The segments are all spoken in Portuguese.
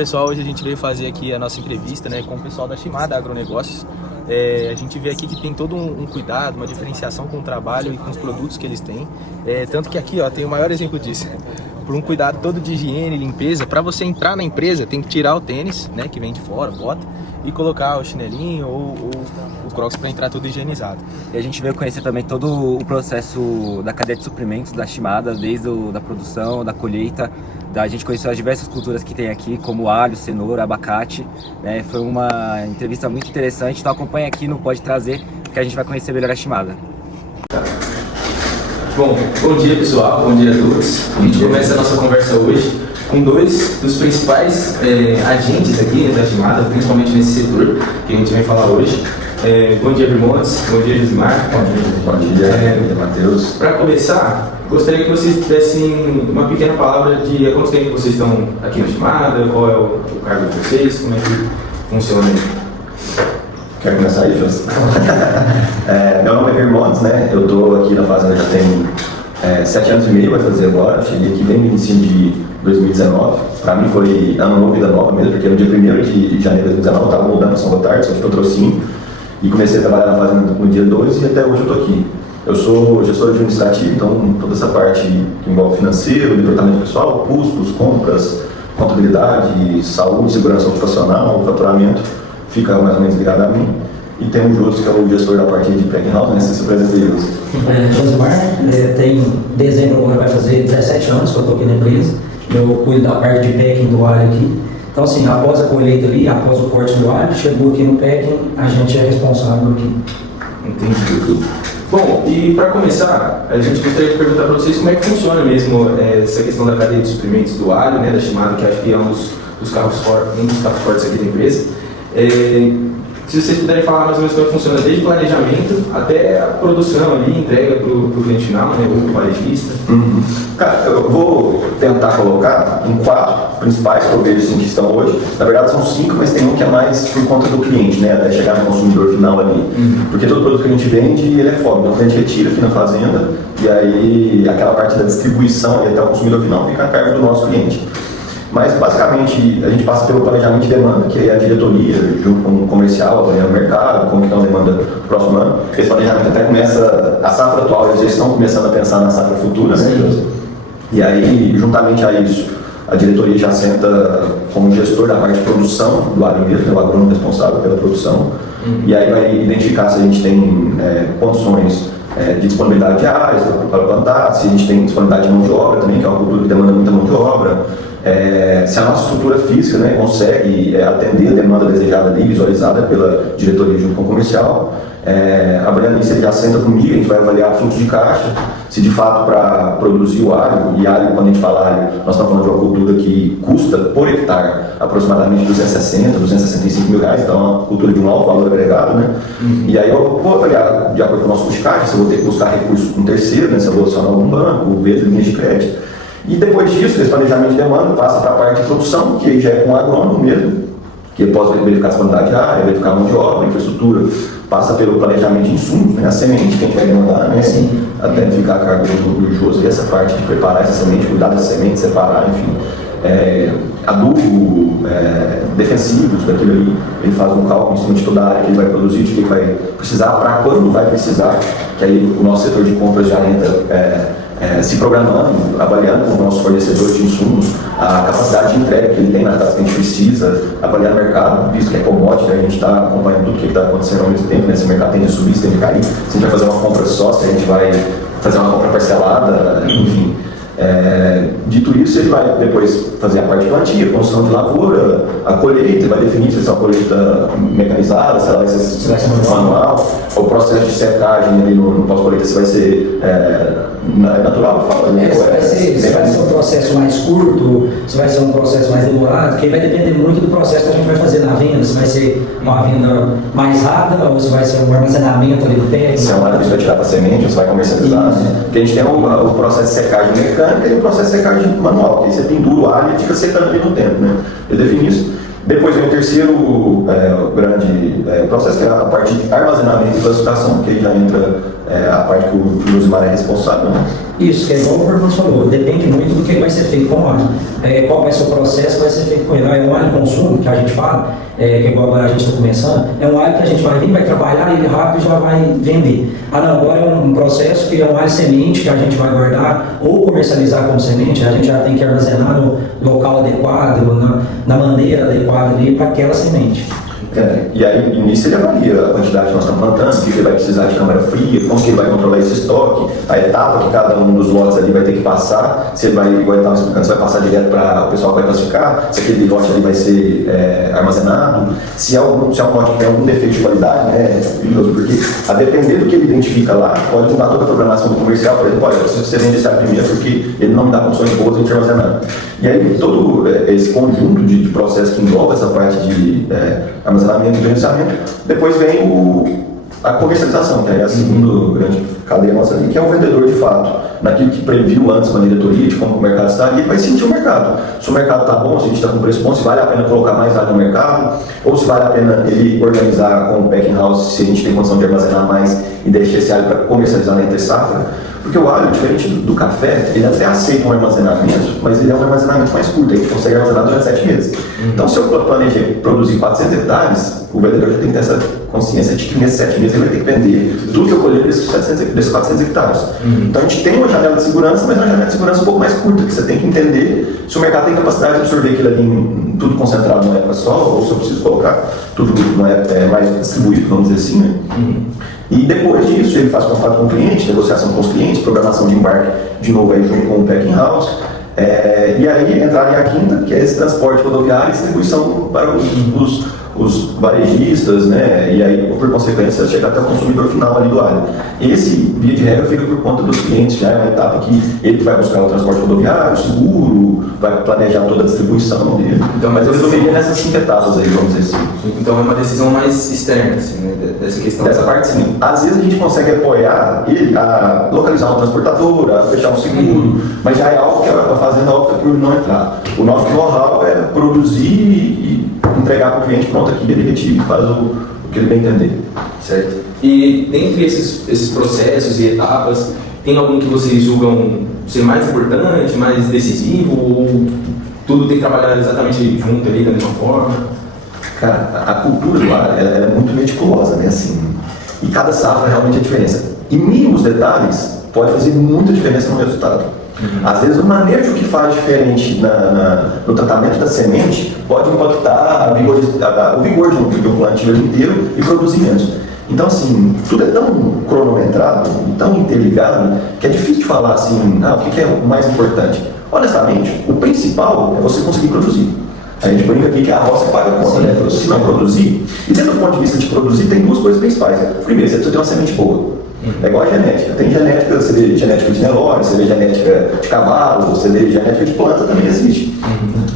pessoal, hoje a gente veio fazer aqui a nossa entrevista, né, com o pessoal da Shimada Agronegócios. A gente vê aqui que tem todo um cuidado, uma diferenciação com o trabalho e com os produtos que eles têm. Tanto que aqui, ó, tem o maior exemplo disso. Por um cuidado todo de higiene e limpeza, para você entrar na empresa tem que tirar o tênis, né, que vem de fora, bota, e colocar o chinelinho ou o Crocs para entrar tudo higienizado. E a gente veio conhecer também todo o processo da cadeia de suprimentos da Shimada, desde da produção, da colheita. A gente conheceu as diversas culturas que tem aqui, como alho, cenoura, abacate. Né? Foi uma entrevista muito interessante, então acompanha aqui no Pode Trazer, que a gente vai conhecer melhor a Shimada. Bom dia pessoal, bom dia a todos. A gente começa a nossa conversa hoje com dois dos principais agentes aqui, né, da Shimada, principalmente nesse setor que a gente vem falar hoje. Bom dia, Birmontes. Bom dia, Josimar. Bom dia, Matheus. Para começar, gostaria que vocês dessem uma pequena palavra de há quanto tempo vocês estão aqui na Shimada, qual é o cargo de vocês, como é que funciona aí. Quer começar aí, José? Meu nome é Birmontes, né? Eu estou aqui na fazenda já tem 7 anos e meio, vai fazer agora. Cheguei aqui bem no início de 2019. Para mim foi ano novo, vida nova mesmo, porque no dia 1º de janeiro de 2019 eu estava mudando para São Gotardo, sou de patrocínio, e comecei a trabalhar na fazenda no dia 2 e até hoje eu estou aqui. Eu sou gestor administrativo, então toda essa parte que envolve financeiro, departamento pessoal, custos, compras, contabilidade, saúde, segurança ocupacional, faturamento, fica mais ou menos ligado a mim. E tem o Júlio, que é o gestor da parte de packing house, né? Você se apresenta aí, Júlio. Josimar, tem dezembro agora vai fazer 17 anos que eu estou aqui na empresa. Eu cuido da parte de packing do alho aqui. Então assim, após a colheita ali, após o corte do alho, chegou aqui no packing, a gente é responsável aqui. Entendi. Bom, e para começar, a gente gostaria de perguntar para vocês como é que funciona mesmo essa questão da cadeia de suprimentos do alho, né, da Shimada, que acho que é um dos carros fortes aqui da empresa. Se vocês puderem falar mais ou menos como é que funciona desde o planejamento até a produção ali, entrega para o cliente final, né, ou para o varejista. Cara, eu vou tentar colocar em 4 principais que eu vejo assim, que estão hoje. Na verdade são 5, mas tem um que é mais por conta do cliente, né, até chegar no consumidor final ali. Porque todo produto que a gente vende, ele é fora. Então a gente retira aqui na fazenda e aí aquela parte da distribuição até o consumidor final fica a cargo do nosso cliente. Mas, basicamente, a gente passa pelo planejamento de demanda, que é a diretoria, junto com o comercial, avaliando o mercado, como está a demanda do próximo ano. Esse planejamento até começa, a safra atual, eles já estão começando a pensar na safra futura, né? E aí, juntamente a isso, a diretoria já senta como gestor da parte de produção do alho mesmo, é o agrônomo responsável pela produção. E aí vai identificar se a gente tem condições de disponibilidade de áreas para plantar, se a gente tem disponibilidade de mão de obra também, que é uma cultura que demanda muita mão de obra. Se a nossa estrutura física, né, consegue atender a demanda desejada ali, visualizada pela diretoria junto com o comercial. Avaliando isso, ele já senta comigo, a gente vai avaliar o fluxo de caixa, se de fato para produzir o alho, e alho, quando a gente fala alho, nós estamos falando de uma cultura que custa por hectare aproximadamente 260, 265 mil reais, então é uma cultura de um alto valor agregado, né? E aí eu vou avaliar de acordo com o nosso fluxo de caixa, se eu vou ter que buscar recursos com um terceiro, né, se eu vou acionar algum banco, ver linhas de crédito. E depois disso, esse planejamento de demanda passa para a parte de produção, que aí já é com o agrônomo mesmo, que ele pode verificar a disponibilidade de área, verificar a mão de obra, a infraestrutura, passa pelo planejamento de insumos, né, a semente que a gente vai demandar, né, até ficar a cargo do José, essa parte de preparar essa semente, cuidar dessa semente, separar, enfim. Adubo, defensivos daquilo ali, ele faz um cálculo em cima de toda a área que ele vai produzir, de que ele vai precisar, para quando vai precisar, que aí o nosso setor de compras já entra se programando, avaliando com os nossos fornecedores de insumos a capacidade de entrega que ele tem na taxa que a gente precisa, avaliar o mercado, visto que é commodity, a gente está acompanhando tudo o que está acontecendo ao mesmo tempo, né? Se o mercado tende a subir, se tende a cair, se a gente vai fazer uma compra só, se a gente vai fazer uma compra parcelada, enfim. Dito isso, ele vai depois fazer a parte de plantio, a construção de lavoura, a colheita, vai definir se é uma colheita mecanizada, se ela vai ser manual, o processo de secagem ali no pós-colheita se vai ser natural, se vai ser um processo mais curto, se vai ser um processo mais demorado, porque vai depender muito do processo que a gente vai fazer na venda, se vai ser uma venda mais rápida ou se vai ser um armazenamento ali do pé. Se é uma área que você vai tirar para semente ou você vai comercializar. Porque a gente tem o processo de secagem mecânica e o processo de secagem manual, que aí você pendura o alho e fica secando ali no tempo, né? Eu defino isso. Depois vem o terceiro grande processo, que é a parte de armazenamento e classificação, que aí já entra a parte que o Josimar é responsável, né? Isso, que é igual o Fernando falou, depende muito do que vai ser feito com o óleo. Qual vai ser o processo que vai ser feito com ele. É um óleo de consumo, que a gente fala, que igual agora a gente está começando, é um óleo que a gente vai vir, vai trabalhar ele rápido e já vai vender. Não, agora é um processo que é um óleo semente que a gente vai guardar ou comercializar como semente, a gente já tem que armazenar no local adequado, na maneira adequada ali para aquela semente. E aí, nisso ele avalia a quantidade que nós estamos plantando, o que ele vai precisar de câmara fria, como que ele vai controlar esse estoque, a etapa que cada um dos lotes ali vai ter que passar, se ele vai, igual ele estava explicando, se vai passar direto para o pessoal que vai classificar, se aquele lote ali vai ser armazenado, se é um lote que tem algum defeito de qualidade, né, porque a depender do que ele identifica lá, pode mudar toda a programação do comercial, por exemplo, olha, você vende esse primeiro porque ele não me dá condições boas de armazenar. E aí, todo esse conjunto de processos que envolve essa parte de armazenamento e gerenciamento, depois vem a comercialização, que é a segunda grande cadeia nossa ali, que é o vendedor de fato, naquilo que previu antes com a diretoria, de como o mercado está, e ele vai sentir o mercado. Se o mercado está bom, se a gente está com preço bom, se vale a pena colocar mais área no mercado, ou se vale a pena ele organizar com o packing house, se a gente tem condição de armazenar mais e deixar esse alho para comercializar na entre safra. Porque o alho, diferente do café, ele até aceita um armazenamento, mas ele é um armazenamento mais curto, a gente consegue armazenar durante 7 meses. Então, se eu planejei produzir 400 hectares, o vendedor já tem que ter essa consciência de que nesses 7 meses ele vai ter que vender tudo que eu colher desses 400 hectares. Então, a gente tem uma janela de segurança, mas uma janela de segurança um pouco mais curta, que você tem que entender se o mercado tem capacidade de absorver aquilo ali tudo concentrado numa época só, ou se eu preciso colocar tudo mais distribuído, vamos dizer assim, né? E depois disso, ele faz contato com o cliente, negociação com os clientes, programação de embarque, de novo aí junto com o packing house, e aí entraria a quinta, que é esse transporte rodoviário e distribuição para os varejistas, né? E aí, por consequência, chegar até o consumidor final ali do alho. Esse, via de regra, fica por conta dos clientes, já é uma etapa que ele vai buscar o transporte rodoviário, seguro, vai planejar toda a distribuição dele. Então, mas eu resumiria nessas 5 etapas aí, vamos dizer assim. Então é uma decisão mais externa, assim, né? Dessa questão. Dessa parte, sim. Às vezes a gente consegue apoiar ele a localizar uma transportadora, a fechar um seguro, mas já é algo que a fazenda opta por não entrar. O nosso know-how é produzir e entregar para o cliente pronto aqui, ele retira e faz o que ele bem entender. Certo. E dentre esses processos e etapas, tem algum que vocês julgam ser mais importante, mais decisivo, ou tudo tem que trabalhar exatamente junto ali, da mesma forma? Cara, a cultura do alho é muito meticulosa, né? Assim, e cada safra realmente é diferença. E mínimos detalhes pode fazer muita diferença no resultado. Às vezes o manejo que faz diferente no tratamento da semente pode impactar o vigor de um plantio inteiro e produzir menos. Então, assim, tudo é tão cronometrado, tão interligado, que é difícil de falar assim, o que é o mais importante. Honestamente, o principal é você conseguir produzir. A gente brinca aqui que a roça paga a conta, né? Se não produzir, e dentro do ponto de vista de produzir, tem duas coisas principais. Primeiro, você precisa ter uma semente boa. É igual a genética. Tem genética, você vê genética de Nelore, você vê genética de cavalo, você vê genética de planta, também existe.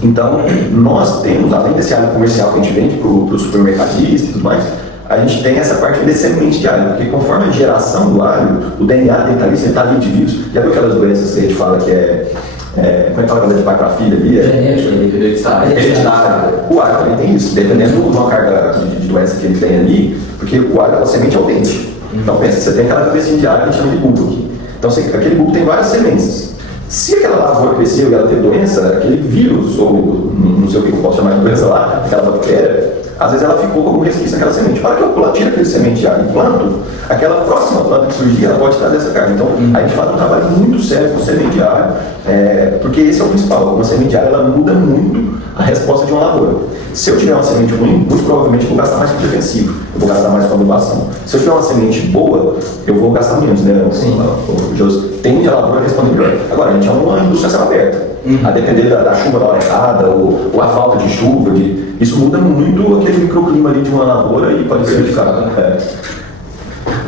Então, nós temos, além desse alho comercial que a gente vende para o supermercadista e tudo mais, a gente tem essa parte de semente de alho, porque conforme a geração do alho, o DNA dele está ali, sentado em indivíduos. Já viu aquelas doenças que a gente fala que como é que fala quando é de pai para filha ali? Hereditária. O alho também tem isso, dependendo de uma carga de doença que ele tem ali, porque o alho, a semente é o dente. Então pensa, você tem aquela cabecinha de alho que a gente chama de bulbo aqui. Então aquele bulbo tem várias sementes. Se aquela lavoura cresceu e ela teve doença, aquele vírus, ou não sei o que eu posso chamar de doença lá, aquela bactéria, às vezes ela ficou como resquício naquela semente. Para que eu tiro aquele semente de alho e planto, aquela próxima planta que surgir, ela pode trazer essa carga. Então a gente faz um trabalho muito sério com semente de alho, porque esse é o principal. Uma semente de alho, ela muda muito a resposta de uma lavoura. Se eu tiver uma semente ruim, muito provavelmente eu vou gastar mais com defensivo, eu vou gastar mais com adubação. Se eu tiver uma semente boa, eu vou gastar menos, né? Sim. Tende a lavoura a responder melhor. Agora, a gente é uma indústria céu aberta. A depender da chuva da hora errada, ou a falta de chuva, isso muda muito aquele microclima ali de uma lavoura e pode ser prejudicado.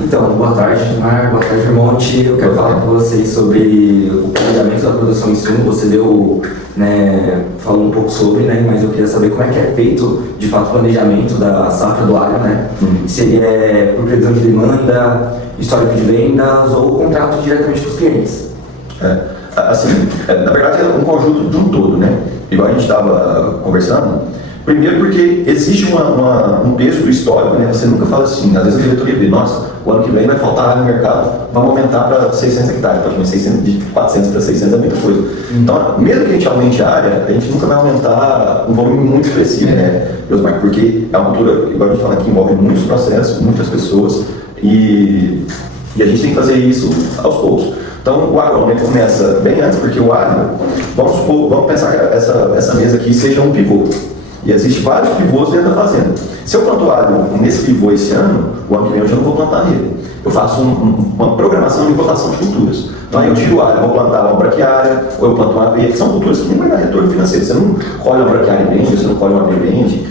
Então, boa tarde, Mar, boa tarde, Monte. Eu quero falar com vocês sobre o planejamento da produção em insumo. Você falou um pouco sobre, mas eu queria saber como é que é feito, de fato, o planejamento da safra do alho, Se ele é por previsão de demanda, histórico de vendas ou contrato diretamente com os clientes. Na verdade é um conjunto de um todo, Igual a gente estava conversando, Primeiro porque existe um peso do histórico, né? Você nunca fala assim, às vezes a diretoria vê, nossa, o ano que vem vai faltar área no mercado, vamos aumentar para 600 hectares, de 400 para 600 é muita coisa. Então, mesmo que a gente aumente a área, a gente nunca vai aumentar um volume muito expressivo, né, Josmar? Porque é uma cultura, igual a gente fala aqui, envolve muitos processos, muitas pessoas, e a gente tem que fazer isso aos poucos. Então, o agrônomo começa bem antes, porque o agro, vamos pensar que essa mesa aqui seja um pivô. E existem vários pivôs dentro da fazenda. Se eu planto alho nesse pivô esse ano, o ano que vem eu já não vou plantar nele. Eu faço uma programação de rotação de culturas. Então aí eu tiro o alho, vou plantar uma braquiária, ou eu planto uma aveia, que são culturas que nem vai dar retorno financeiro. Você não colhe uma braquiária e vende, você não colhe uma aveia e vende.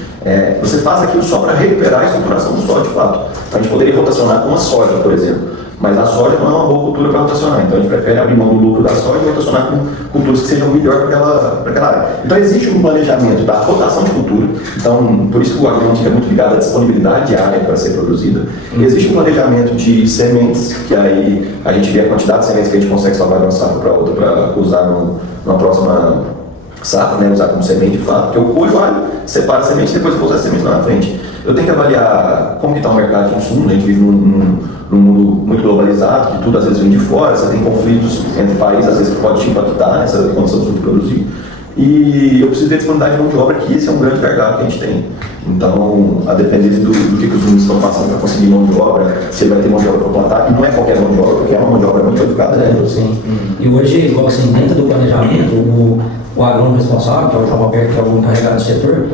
Você faz aquilo só para recuperar a estruturação do solo de fato. Então a gente poderia rotacionar com uma soja, por exemplo. Mas a soja não é uma boa cultura para rotacionar, então a gente prefere abrir mão do lucro da soja e rotacionar com culturas que sejam melhor para aquela área. Então existe um planejamento da rotação de cultura, então por isso que o agrônomo fica muito ligado à disponibilidade de área para ser produzida. Existe um planejamento de sementes, que aí a gente vê a quantidade de sementes que a gente consegue salvar de uma safra para outra para usar numa próxima safra, né? Usar como semente de fato, porque eu colho alho, separo a semente e depois eu vou usar a semente lá na frente. Eu tenho que avaliar como que está o mercado de insumos, a gente vive num mundo muito globalizado, que tudo às vezes vem de fora, você tem conflitos entre países, às vezes que pode te impactar nessa condição de produzir. E eu preciso ter disponibilidade de mão de obra, que esse é um grande gargalo que a gente tem. Então, a depender do que os municípios estão passando para conseguir mão de obra, se ele vai ter mão de obra para plantar, e não é qualquer mão de obra, porque é uma mão de obra muito qualificada, né? Sim. E hoje, igual assim, dentro do planejamento, o agrônomo responsável, que é o João Alberto, que é o encarregado do setor,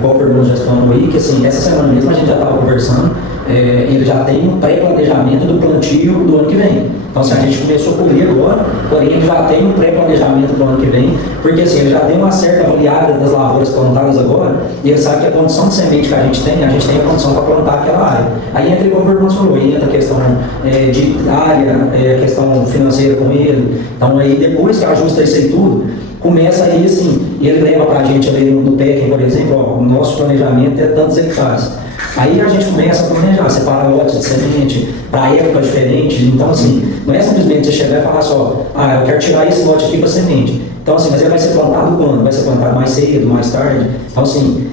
qual pergunta já falando aí, que assim, essa semana mesmo a gente já estava conversando, ele já tem um pré-planejamento do plantio do ano que vem. Então, assim, a gente começou a colher agora, porém ele já tem um pré-planejamento do ano que vem, porque assim, ele já tem uma certa avaliada das lavouras plantadas agora, e ele sabe que a condição de semente que a gente tem a condição para plantar aquela área. Aí entra, igual o Vergonha falou, aí entra a questão de área, a questão financeira com ele. Então, aí depois que ajusta isso aí tudo, começa aí assim, ele leva para a gente ali no PEC, por exemplo, ó, o nosso planejamento é tantos hectares. Aí a gente começa a planejar, separar lotes de semente para época diferente. Então, assim, não é simplesmente você chegar e falar só, eu quero tirar esse lote aqui para semente. Então, assim, mas ele vai ser plantado quando? Vai ser plantado mais cedo, mais tarde. Então, assim,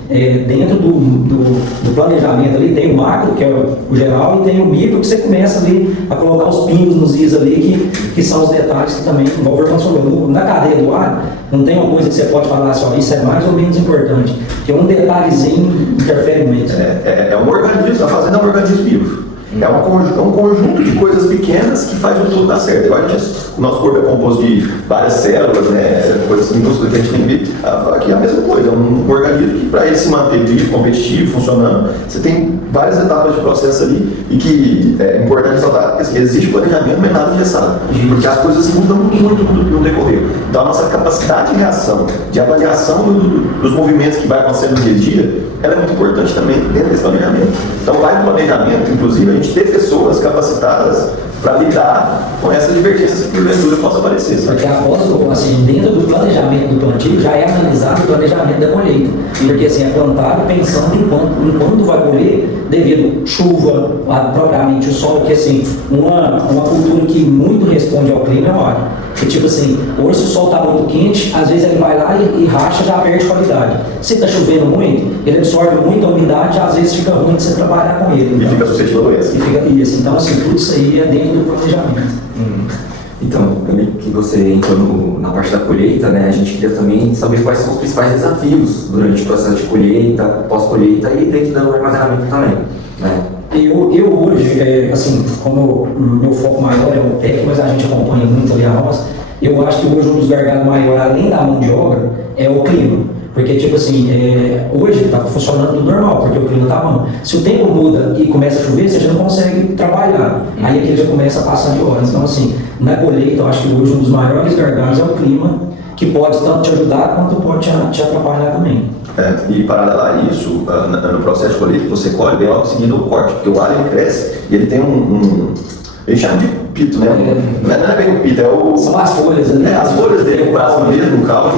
dentro do planejamento ali, tem o macro, que é o geral, e tem o micro, que você começa ali a colocar os pingos nos is ali, que são os detalhes que também, igual o Vergonha falou, na cadeia do ar, não tem uma coisa que você pode falar só, isso é mais ou menos importante, porque um detalhezinho interfere muito. É um organismo, a fazenda é um organismo vivo. É um conjunto de coisas pequenas que faz o tudo dar certo. Igual o nosso corpo é composto de várias células, né, coisas minúsculas que a gente tem que ver. Aqui é a mesma coisa, é um organismo que, para ele se manter vivo, competitivo, funcionando, você tem várias etapas de processo ali, e que é importante ressaltar que assim, existe planejamento, mas nada engessado, porque as coisas mudam muito no decorrer. Então a nossa capacidade de reação, de avaliação dos movimentos que vai acontecendo no dia a dia, ela é muito importante também dentro desse planejamento. Então vai no planejamento, inclusive, a gente ter pessoas capacitadas para lidar com essas divergências que porventura possa aparecer. Sabe? Porque após, assim, dentro do planejamento do plantio, já é analisado o planejamento da colheita. Porque assim, é plantado pensando em quando vai colher, devido chuva, propriamente o sol, que assim, uma cultura que muito responde ao clima é o alho. Que tipo assim, hoje se o sol está muito quente, às vezes ele vai lá e racha, já perde qualidade. Se está chovendo muito, ele absorve muita umidade, às vezes fica ruim de você trabalhar com ele. Então, e fica suscetível a doença. E fica isso. Então assim, tudo isso aí é dentro do planejamento. Então, também que você entrou na parte da colheita, né, a gente queria também saber quais são os principais desafios durante o processo de colheita, pós-colheita e dentro do armazenamento também, né? Eu hoje, assim, como o meu foco maior é o PEC, mas a gente acompanha muito ali a roça, eu acho que hoje um dos gargalos maiores, além da mão de obra, é o clima. Porque, tipo assim, hoje está funcionando tudo normal, porque o clima está bom. Se o tempo muda e começa a chover, você já não consegue trabalhar. Aí aquilo já começa a passar de horas. Então, assim, na colheita, eu acho que hoje um dos maiores gargalos é o clima, que pode tanto te ajudar quanto pode te atrapalhar também. E paralelo a isso, no processo de colheita, você colhe bem logo seguindo o corte, porque o alho ele cresce e ele tem eles chamam de pito, né? Não é bem o pito, são as folhas ali. As folhas dele, o braço mesmo, o caule.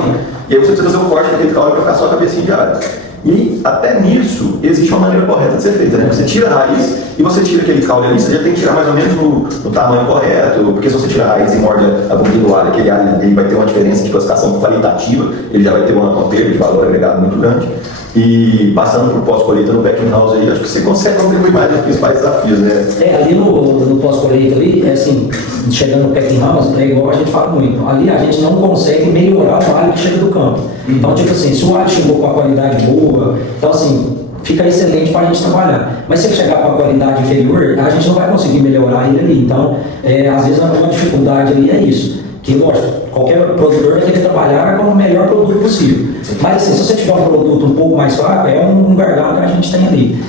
E aí você precisa fazer um corte naquele caule para ficar só a cabecinha de alho. E até nisso existe uma maneira correta de ser feita, né? Você tira a raiz e você tira aquele caule ali, você já tem que tirar mais ou menos no tamanho correto, porque se você tirar a raiz e morde a boquinha do alho, aquele alho ele vai ter uma diferença de classificação qualitativa, ele já vai ter uma perda de valor agregado muito grande. E passando por pós-colheita no packing house aí, acho que você consegue contribuir mais nos principais desafios, né? Ali no pós-colheita ali, assim, chegando no packing house, é igual a gente fala muito. Ali a gente não consegue melhorar o alho que chega do campo. Então, tipo assim, se o alho chegou com a qualidade boa, então assim, fica excelente para a gente trabalhar. Mas se ele chegar com a qualidade inferior, a gente não vai conseguir melhorar ele ali. Então, às vezes uma dificuldade ali é isso. Que, lógico, qualquer produtor vai querer trabalhar com o melhor produto possível. Mas assim, se você tiver um produto um pouco mais fraco, é um gargalo que a gente tem ali.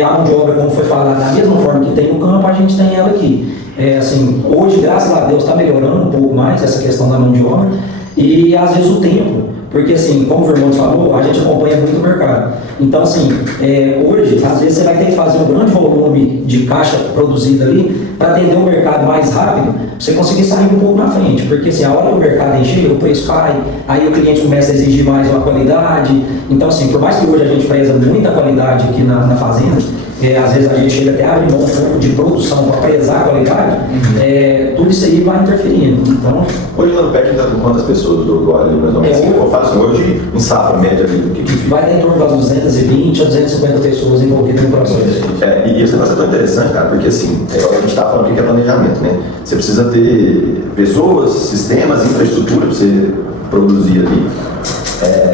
A mão de obra, como foi falado, da mesma forma que tem no campo, a gente tem ela aqui. Assim, hoje, graças a Deus, está melhorando um pouco mais essa questão da mão de obra. E às vezes o tempo, porque assim, como o Vermontes falou, a gente acompanha muito o mercado. Então assim, hoje, às vezes você vai ter que fazer um grande volume de caixa produzida ali para atender o mercado mais rápido, pra você conseguir sair um pouco na frente, porque assim, a hora que o mercado encher, o preço cai, aí o cliente começa a exigir mais uma qualidade. Então assim, por mais que hoje a gente preza muita qualidade aqui na fazenda, às vezes a gente chega até a abrir mão um pouco de produção para prezar a qualidade, tudo isso aí vai interferindo. Então, hoje lá no packing está com quantas pessoas do alho, mais ou menos? Eu falo assim, hoje em safra média ali, o que fica? Vai dar em torno das 220 a 250 pessoas envolvidas no processo. E esse negócio é tão interessante, cara, porque assim, a gente está falando aqui que é planejamento, né? Você precisa ter pessoas, sistemas, infraestrutura para você produzir ali,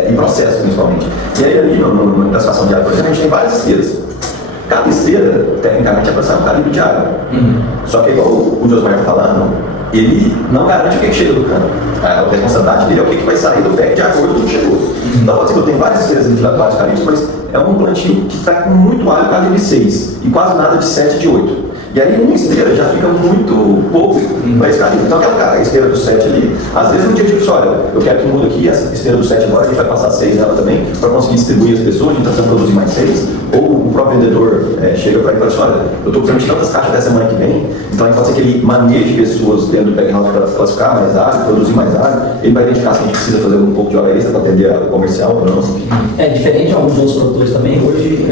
e processos principalmente. E aí ali, na situação de alho, por exemplo, a gente tem várias esteiras. Cada esteira, tecnicamente, é para sair um calibre de água. Só que, igual o Josmar está falando, ele não garante o que chega do campo. A responsabilidade dele é o que vai sair do pack de acordo com o que chegou. Então, pode ser que eu tenho várias esteiras de vários calibres, mas é um plantio que está com muito alho calibre 6 e quase nada de 7 de 8. E aí uma esteira já fica muito pouco para esse calibre. Então a esteira do 7 ali, às vezes no dia de tipo, olha, eu quero que mude aqui, essa esteira do 7 agora, a gente vai passar 6 nela também, para conseguir distribuir as pessoas, a gente está precisando produzir mais 6. Ou o próprio vendedor chega para ele e fala assim, olha, eu estou precisando de tantas caixas até semana que vem, então aí pode ser que ele maneje pessoas dentro do packing house para classificar mais alho, produzir mais alho, ele vai identificar se a gente precisa fazer um pouco de hora extra para atender a comercial ou não. Diferente de alguns outros produtores também, hoje,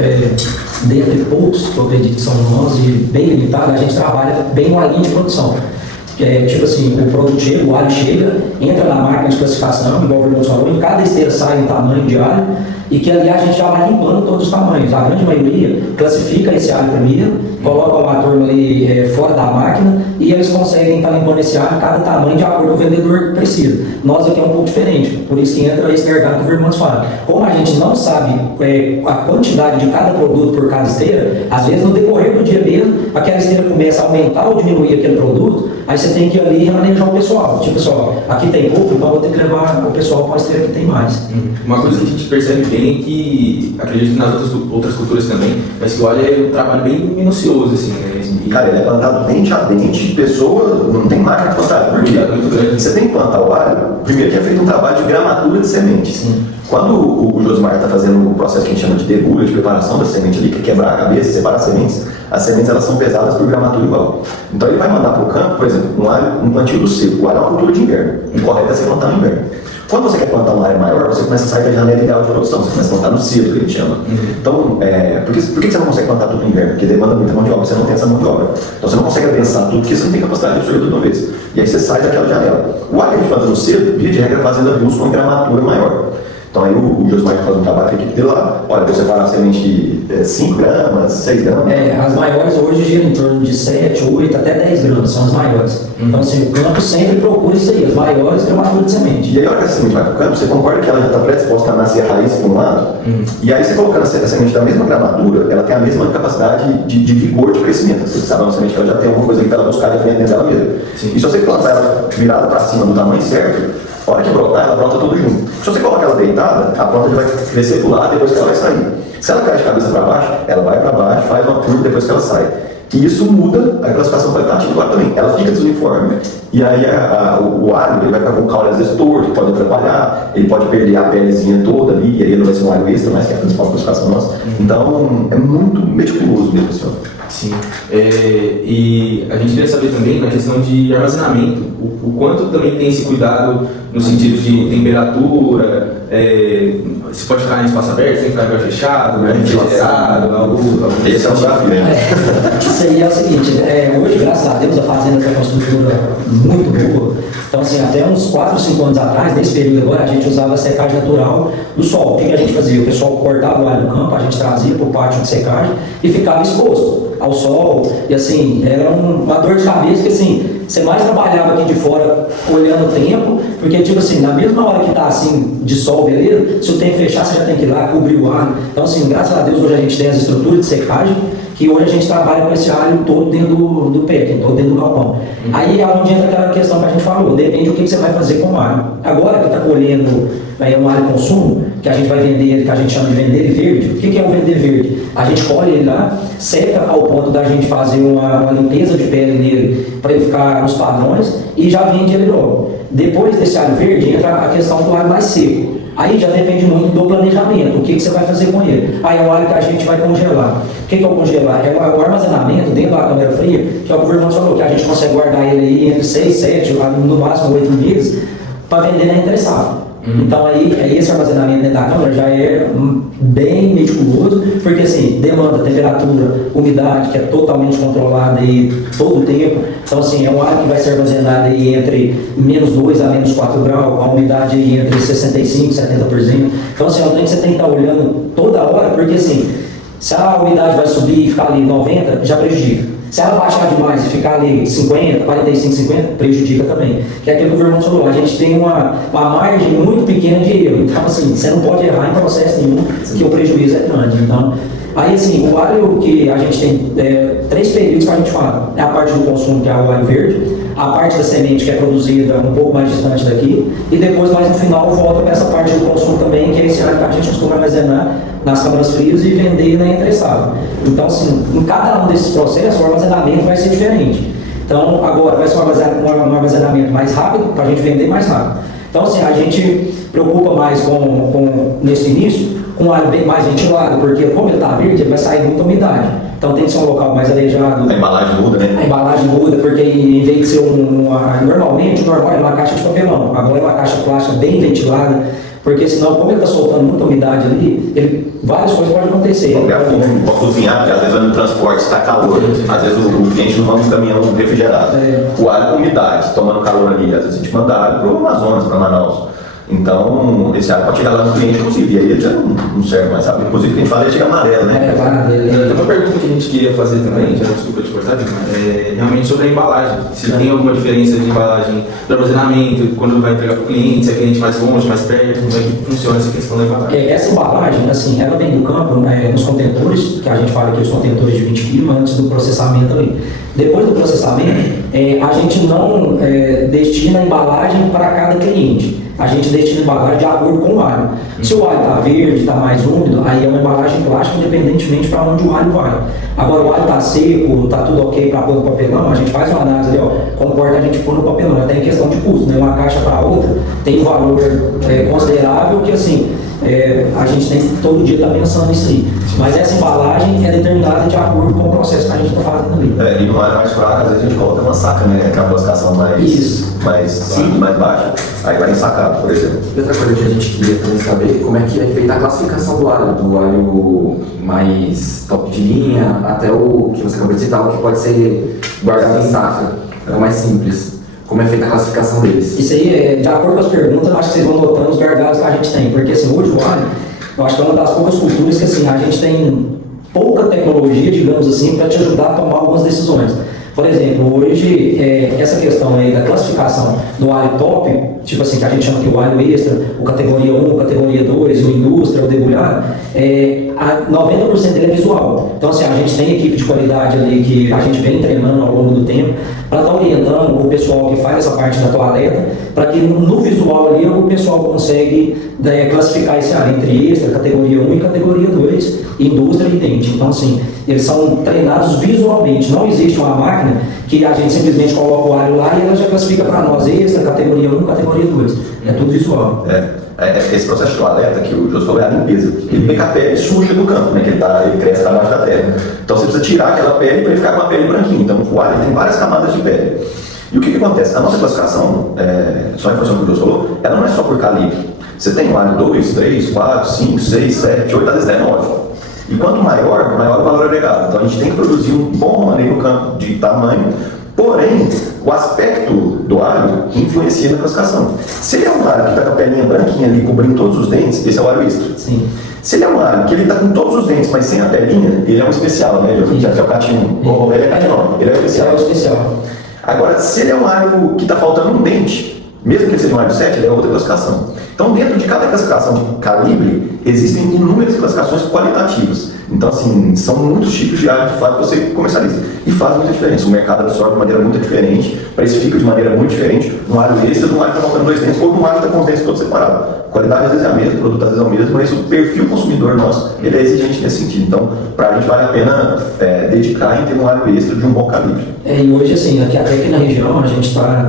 dentre poucos, que eu acredito que são nós e bem limitado, a gente trabalha bem uma linha de produção. Tipo assim, o produto chega, o alho chega, entra na máquina de classificação, igual o Vermontes falou, em cada esteira sai um tamanho de alho, e que ali a gente já vai limpando todos os tamanhos. A grande maioria classifica esse alho primeiro, coloca uma turma ali fora da máquina e eles conseguem estar limpando esse alho, cada tamanho de acordo com o vendedor precisa. Nós aqui é um pouco diferente, por isso que entra esse gargalo que o Vermontes fala. Como a gente não sabe a quantidade de cada produto por cada esteira, às vezes no decorrer do dia mesmo, aquela esteira começa a aumentar ou diminuir aquele produto, aí você tem que ir ali e manejar o pessoal. Tipo, pessoal, aqui tem pouco, então vou ter que levar o pessoal para a esteira que tem mais. Uma coisa que a gente percebe bem é que, acredito que nas outras culturas também, mas que o alho é um trabalho bem minucioso, assim, né? Cara, ele é plantado dente a dente, pessoa, não tem máquina de plantar. Por quê? Muito grande. Você tem que plantar o alho, primeiro que é feito um trabalho de gramatura de semente. Sim. Quando o Josmar está fazendo o processo que a gente chama de degulha, de preparação da semente ali, que é quebrar a cabeça, separar as sementes elas são pesadas por gramatura igual. Então ele vai mandar para o campo, por exemplo, um plantio do seco. O alho é uma cultura de inverno. O correto é você plantar no inverno. Quando você quer plantar uma área maior, você começa a sair da janela ideal de produção, você começa a plantar no cedo, que a gente chama. Então, por que você não consegue plantar tudo no inverno? Porque demanda muita mão de obra, você não tem essa mão de obra. Então você não consegue adensar tudo, porque você não tem capacidade de absorver tudo de uma vez. E aí você sai daquela janela. O alho que a gente planta no cedo, via de regra, a fazenda busca uma gramatura maior. Então aí o Josmar faz um trabalho com a equipe dele lá, olha, vou separar a semente de 5 gramas, 6 gramas. As maiores hoje giram em torno de 7, 8, até 10 gramas, são as maiores. Então assim, o campo sempre procura isso aí, as maiores gramatura de semente. E aí a hora que a semente vai para o campo, você concorda que ela já está predisposta a nascer a raiz por um lado? E aí você colocando a semente da mesma gramatura, ela tem a mesma capacidade de vigor de crescimento. Você sabe uma semente que ela já tem alguma coisa ali para ela buscar dentro dela mesma. Sim. E se você plantar ela virada para cima do tamanho certo, a hora que brotar, ela brota tudo junto. Se você colocar ela deitada, a planta já vai crescer para o lado depois que ela vai sair. Se ela cai de cabeça para baixo, ela vai para baixo, faz uma curva depois que ela sai. E isso muda a classificação qualitativa do alho também. Ela fica desuniforme e aí o alho ele vai ficar com o caule às vezes torto, pode atrapalhar, ele pode perder a pelezinha toda ali, e aí ele não vai ser um alho extra, mas que é a principal classificação nossa. Então é muito meticuloso mesmo, senhor. Sim. E a gente queria saber também na questão de armazenamento, o quanto também tem esse cuidado no sentido de temperatura, Você pode ficar em espaço aberto, tem que ficar em lugar fechado, refrigerado, algo. Esse é o desafio, né? Isso aí é o seguinte, hoje, graças a Deus, a fazenda tem uma estrutura muito boa. Então, assim, até uns 4 ou 5 anos atrás, nesse período agora, a gente usava a secagem natural do sol. O que a gente fazia? O pessoal cortava o alho no campo, a gente trazia para o pátio de secagem e ficava exposto ao sol. E assim, era uma dor de cabeça que assim, você mais trabalhava aqui de fora olhando o tempo, porque tipo assim, na mesma hora que tá assim de sol, beleza, se o tempo fechar, você já tem que ir lá cobrir o alho. Então assim, graças a Deus hoje a gente tem as estruturas de secagem, que hoje a gente trabalha com esse alho todo dentro do packing, todo dentro do galpão. Aí é onde entra aquela questão que a gente falou, depende do que você vai fazer com o alho. Agora que está colhendo um alho consumo, que a gente vai vender, que a gente chama de vender ele verde, o que é o vender verde? A gente colhe ele lá, seca ao ponto da gente fazer uma limpeza de pele nele, para ele ficar nos padrões, e já vende ele logo. Depois desse alho verde, entra a questão do alho mais seco. Aí já depende muito do planejamento, o que você vai fazer com ele. Aí é o alho que a gente vai congelar. O que é o congelar? É o armazenamento dentro da câmara fria, que é o que o Fernando falou, que a gente consegue guardar ele aí entre 6, 7, no máximo 8 meses, para vender na entre-safra. Então aí esse armazenamento dentro da câmara já é bem meticuloso, porque assim, demanda temperatura, umidade, que é totalmente controlada aí todo o tempo. Então assim, é um alho que vai ser armazenado aí entre -2 a -4 graus, com a umidade aí entre 65% e 70%. Então assim, é um trem que você tem que estar olhando toda hora, porque assim, se a umidade vai subir e ficar ali 90, já prejudica. Se ela baixar demais e ficar ali 50, 45, 50, prejudica também. Que é aquilo que o Vermont falou, a gente tem uma margem muito pequena de erro. Então, assim, você não pode errar em processo nenhum, que o prejuízo é grande. Então, aí, assim, o alho que a gente tem 3 períodos que a gente fala. É a parte do consumo, que é o alho verde, a parte da semente, que é produzida um pouco mais distante daqui, e depois, mais no final, volta para essa parte do consumo também, que é esse alho que a gente costuma armazenar nas câmaras frias e vender na entre-safra. Então, assim, em cada um desses processos, o armazenamento vai ser diferente. Então, agora vai ser um armazenamento mais rápido, para a gente vender mais rápido. Então, assim, a gente preocupa mais nesse início, com um alho bem mais ventilado, porque como ele está verde, ele vai sair muita umidade. Então tem que ser um local mais arejado. A embalagem muda, né? A embalagem muda, porque em vez de ser normalmente, o normal é uma caixa de papelão. Agora é uma caixa plástica bem ventilada, porque senão, como ele está soltando muita umidade ali, várias coisas podem acontecer. Para cozinhar, porque às vezes vai no transporte, está calor, às vezes o cliente não manda um caminhão refrigerado. O alho com umidade, tomando calor ali, às vezes a gente manda alho para o Amazonas, para Manaus. Então, esse alho pode chegar lá no cliente, inclusive, e aí ele já não serve mais, sabe? Inclusive, o que a gente fala, ele chega amarelo, né? Tem uma pergunta que a gente queria fazer também, já desculpa te cortar, realmente sobre a embalagem. Se tem alguma diferença de embalagem do armazenamento, quando vai entregar para o cliente, se é cliente mais longe, mais perto, como é que funciona essa questão da embalagem? Essa embalagem, assim, ela vem do campo, nos contentores, que a gente fala aqui, os contentores de 20 kg, antes do processamento ali. Depois do processamento, a gente não destina a embalagem para cada cliente. A gente destina a embalagem de acordo com o alho. Se o alho está verde, está mais úmido, aí é uma embalagem plástica, independentemente para onde o alho vai. Agora, o alho está seco, está tudo ok para pôr no papelão, a gente faz uma análise ali, comporta a gente pôr no papelão. Até em questão de custo, né? Uma caixa para outra tem um valor considerável que, assim, a gente tem que todo dia estar pensando nisso aí. Mas essa embalagem é determinada de acordo com o processo que a gente está fazendo ali. E no alho mais fraco, às vezes a gente coloca uma saca, né? Que é uma classificação mais baixa. Aí vai ensacado, por exemplo. E outra coisa que a gente queria também saber, como é que é feita a classificação do alho mais top de linha, até o que você acabou de citar, o que pode ser guardado em saca, é o mais simples. Como é feita a classificação deles? Isso aí, de acordo com as perguntas, eu acho que vocês vão notando os gargalos que a gente tem, porque assim, hoje o alho, eu acho que é uma das poucas culturas que assim, a gente tem pouca tecnologia, digamos assim, para te ajudar a tomar algumas decisões. Por exemplo, hoje, essa questão aí da classificação do alho top, tipo assim, que a gente chama aqui o alho extra, o categoria 1, o categoria 2, o indústria, o debulhado, 90% dele é visual. Então, assim, a gente tem equipe de qualidade ali que a gente vem treinando ao longo do tempo para estar orientando o pessoal que faz essa parte da toaleta, para que no visual ali o pessoal consegue classificar esse alho entre extra, categoria 1 e categoria 2, indústria e dente. Então, assim, eles são treinados visualmente. Não existe uma máquina que a gente simplesmente coloca o alho lá e ela já classifica para nós extra, categoria 1, categoria 2. É tudo visual. Esse processo de toaleta que o José falou é a limpeza. Ele pega a pele suja do campo, né? Que ele cresce abaixo da terra. Então você precisa tirar aquela pele para ele ficar com a pele branquinha. Então o alho tem várias camadas de pele. E o que acontece? A nossa classificação, só a informação que o José falou, ela não é só por calibre. Você tem um alho 2, 3, 4, 5, 6, 7, 8, às vezes até 9. E quanto maior, maior o valor agregado. Então a gente tem que produzir um bom manejo no campo de tamanho, porém, o aspecto do alho influencia na classificação. Se ele é um alho que está com a pelinha branquinha ali, cobrindo todos os dentes, esse é o alho extra. Sim. Se ele é um alho que ele está com todos os dentes, mas sem a pelinha, ele é um especial, né? Já que é o catinho. Ou ele é catinho, não, ele é especial. É o especial. Agora, se ele é um alho que está faltando um dente, mesmo que ele seja um alho 7, ele é outra classificação. Então, dentro de cada classificação de calibre, existem inúmeras classificações qualitativas. Então, assim, são muitos tipos de alho de fato que você comercializa. E faz muita diferença. O mercado absorve de maneira muito diferente, precifica de maneira muito diferente um alho extra de um alho que está faltando 2 dentes ou de um alho que está com os dentes todos separados. A qualidade às vezes é a mesma, o produto às vezes é o mesmo, mas o perfil consumidor nosso, ele é exigente nesse sentido. Então, para a gente vale a pena dedicar em ter um alho extra de um bom calibre. E hoje, assim, até aqui na região, a gente está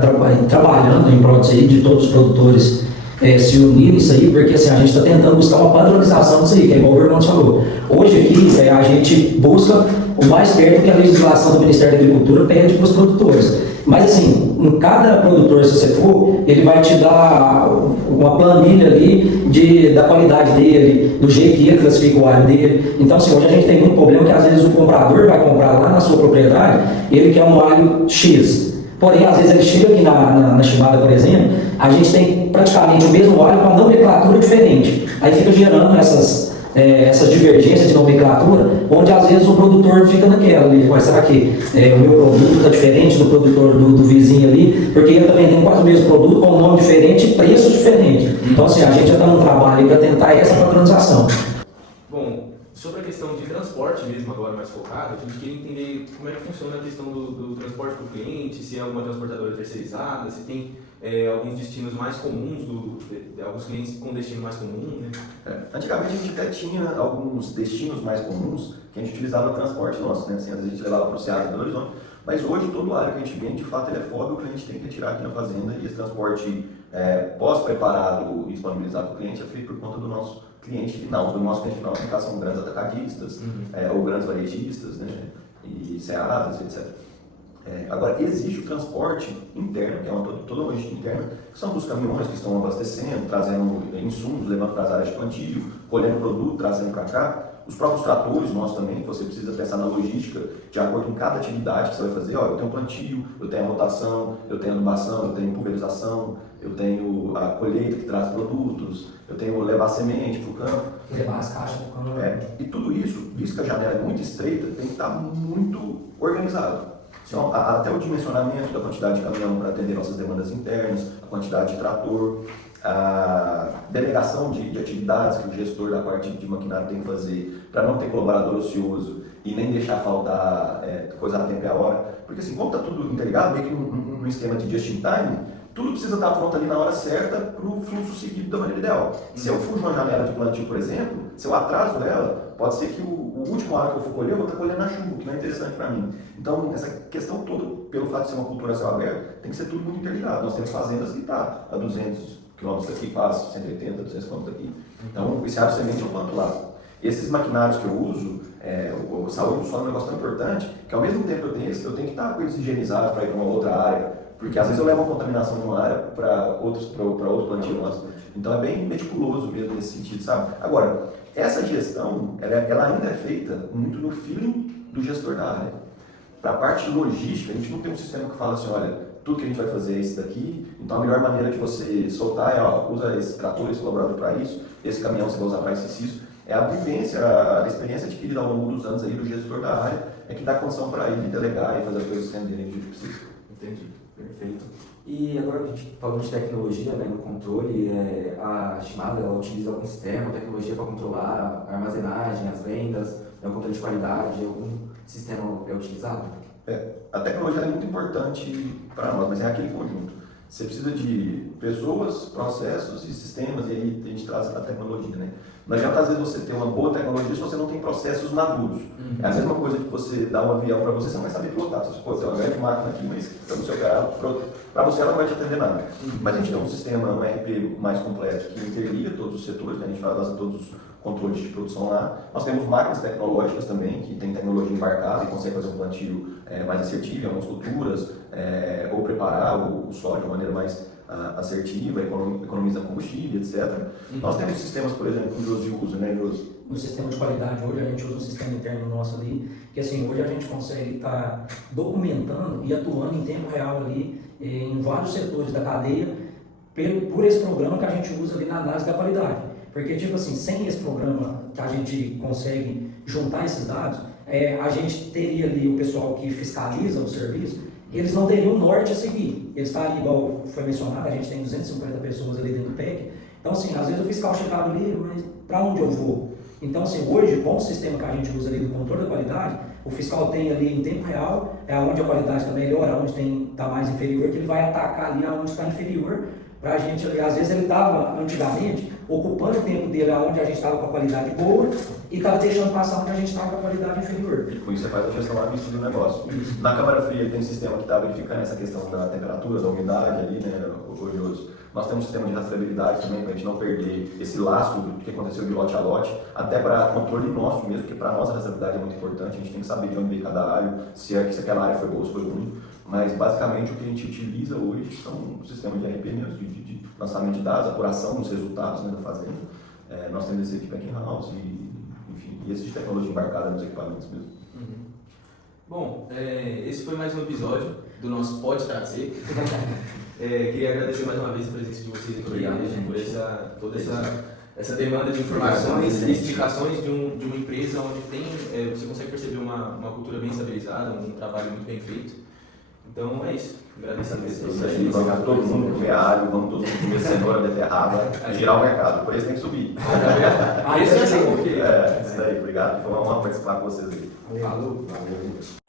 trabalhando em prol disso aí, de todos os produtores se unirem isso aí, porque assim, a gente está tentando buscar uma padronização disso aí, que é igual o Fernando falou. Hoje aqui, a gente busca o mais perto que a legislação do Ministério da Agricultura pede para os produtores. Mas assim, em cada produtor, se você for, ele vai te dar uma planilha ali da qualidade dele, do jeito que ele classifica o alho dele. Então assim, hoje a gente tem muito problema que às vezes o comprador vai comprar lá na sua propriedade, ele quer um alho X. Porém, às vezes ele chega aqui na Shimada, por exemplo, a gente tem praticamente o mesmo alho com a nomenclatura diferente. Aí fica gerando essas divergências de nomenclatura, onde às vezes o produtor fica naquela ali, mas será que o meu produto está diferente do produtor do vizinho ali, porque ele está vendendo quase o mesmo produto com um nome diferente e preço diferente. Então assim, a gente já está num trabalho para tentar essa padronização. Bom, sobre a questão de transporte mesmo, agora mais focado, a gente queria entender como é que funciona a questão do transporte para o cliente, se é alguma transportadora terceirizada, se tem alguns destinos mais comuns, alguns clientes com destino mais comum, né? Antigamente a gente até tinha alguns destinos mais comuns que a gente utilizava no transporte nosso, né? Assim, às vezes a gente levava para o Ceará e Belo Horizonte, mas hoje todo o área que a gente vende, de fato, ele é fora, o cliente tem que retirar aqui na fazenda e esse transporte pós-preparado e disponibilizado para o cliente é feito por conta do nosso cliente final. Do nosso cliente final, no caso, são grandes atacadistas ou grandes varejistas, né? E ceadas, etc. Agora, existe o transporte interno, que é toda uma logística interna, que são dos caminhões que estão abastecendo, trazendo insumos, levando para as áreas de plantio, colhendo produto, trazendo para cá. Os próprios tratores nossos também, que você precisa pensar na logística de acordo com cada atividade que você vai fazer. Eu tenho plantio, eu tenho a rotação, eu tenho adubação, eu tenho pulverização, eu tenho a colheita que traz produtos, eu tenho levar semente para o campo. Levar as caixas para o campo. E tudo isso, visto que a janela é muito estreita, tem que estar muito organizado. Então, até o dimensionamento da quantidade de caminhão para atender nossas demandas internas, a quantidade de trator, a delegação de atividades que o gestor da parte de maquinário tem que fazer para não ter colaborador ocioso e nem deixar faltar coisa a tempo e a hora. Porque assim, como está tudo interligado, meio que num esquema de just-in-time, tudo precisa estar pronto ali na hora certa para o fluxo seguido da maneira ideal. Se eu fujo uma janela de plantio, por exemplo, se eu atraso ela, pode ser que o último ano que eu for colher, eu vou estar colhendo na chuva, que não é interessante para mim. Então, essa questão toda, pelo fato de ser uma cultura a céu aberto, tem que ser tudo muito interligado. Nós temos fazendas que estão a 200 km daqui, quase 180, 200 km daqui. Então, esse área de semente eu planto lá. Esses maquinários que eu uso, o saúde do solo é um negócio tão importante, que ao mesmo tempo eu tenho que estar com eles higienizados para ir para uma outra área, porque às vezes eu levo uma contaminação de uma área para outro plantio nosso. Então é bem meticuloso mesmo nesse sentido, sabe? Agora, essa gestão, ela ainda é feita muito no feeling do gestor da área. Para a parte logística, a gente não tem um sistema que fala assim, olha, tudo que a gente vai fazer é isso daqui, então a melhor maneira de você soltar é, usa esse trator, esse colaborador para isso, esse caminhão você vai usar para isso. É a vivência, a experiência adquirida ao longo dos anos aí do gestor da área, é que dá condição para ele delegar e fazer as coisas renderem do jeito que precisa. Entendi, perfeito. E agora a gente falando de tecnologia, né, no controle, a Shimada ela utiliza algum sistema, tecnologia para controlar a armazenagem, as vendas, o controle de qualidade, algum sistema é utilizado? A tecnologia é muito importante para nós, mas é aquele conjunto. Você precisa de pessoas, processos e sistemas, e aí a gente traz a tecnologia, né? Não adianta às vezes você ter uma boa tecnologia se você não tem processos maduros. É a mesma coisa que você dá um avião para você não vai saber pilotar. Você pode ter uma grande máquina aqui, mas para você para você ela não vai te atender nada. Mas a gente tem um sistema, um RP mais completo que interliga todos os setores, né? A gente faz todos os controles de produção lá. Nós temos máquinas tecnológicas também, que tem tecnologia embarcada e consegue fazer um plantio mais assertivo em algumas culturas, ou preparar o solo de uma maneira mais assertiva, economiza combustível, etc. Nós temos sistemas, por exemplo, com de uso, né, Jus? No sistema de qualidade, hoje a gente usa um sistema interno nosso ali, que assim, hoje a gente consegue estar documentando e atuando em tempo real ali em vários setores da cadeia por esse programa que a gente usa ali na análise da qualidade. Porque, tipo assim, sem esse programa que a gente consegue juntar esses dados, a gente teria ali o pessoal que fiscaliza o serviço, eles não teriam norte a seguir. Eles estariam, igual foi mencionado, a gente tem 250 pessoas ali dentro do PEC. Então, assim, às vezes o fiscal chegava ali, mas para onde eu vou? Então, assim, hoje, com o sistema que a gente usa ali do controle da qualidade, o fiscal tem ali em tempo real, onde a qualidade está melhor, onde está mais inferior, que ele vai atacar ali onde está inferior, para a gente, ali, às vezes ele estava, antigamente, ocupando o tempo dele onde a gente estava com a qualidade boa e estava deixando passar onde a gente estava com a qualidade inferior. E com isso você faz a gestão lá do negócio. Na câmara fria tem um sistema que está verificando essa questão da temperatura, da umidade ali, né, orgulhoso. Nós temos um sistema de rastreabilidade também, para a gente não perder esse lastro do que aconteceu de lote a lote, até para controle nosso mesmo, porque para nós a rastreabilidade é muito importante, a gente tem que saber de onde veio cada alho, se aquela área foi boa ou se foi ruim. Mas basicamente o que a gente utiliza hoje são um sistema de RP mesmo, de lançamento de dados, apuração dos resultados, né, da fazenda. Nós temos esse aqui packing house e esse de tecnologia embarcada nos equipamentos mesmo. Bom, esse foi mais um episódio do nosso Pode Trazer. Queria agradecer mais uma vez a presença de vocês aqui. Obrigado, por toda essa demanda de informações e explicações de uma empresa onde você consegue perceber uma cultura bem estabilizada, um trabalho muito bem feito. Então é isso. Agradeço a vocês. Vamos todo mundo comer alho, vamos todo mundo comer cenoura beterraba, girar o mercado. O preço tem que subir. Esse é o isso daí, obrigado. Foi uma honra participar com vocês aí. Falou. Valeu.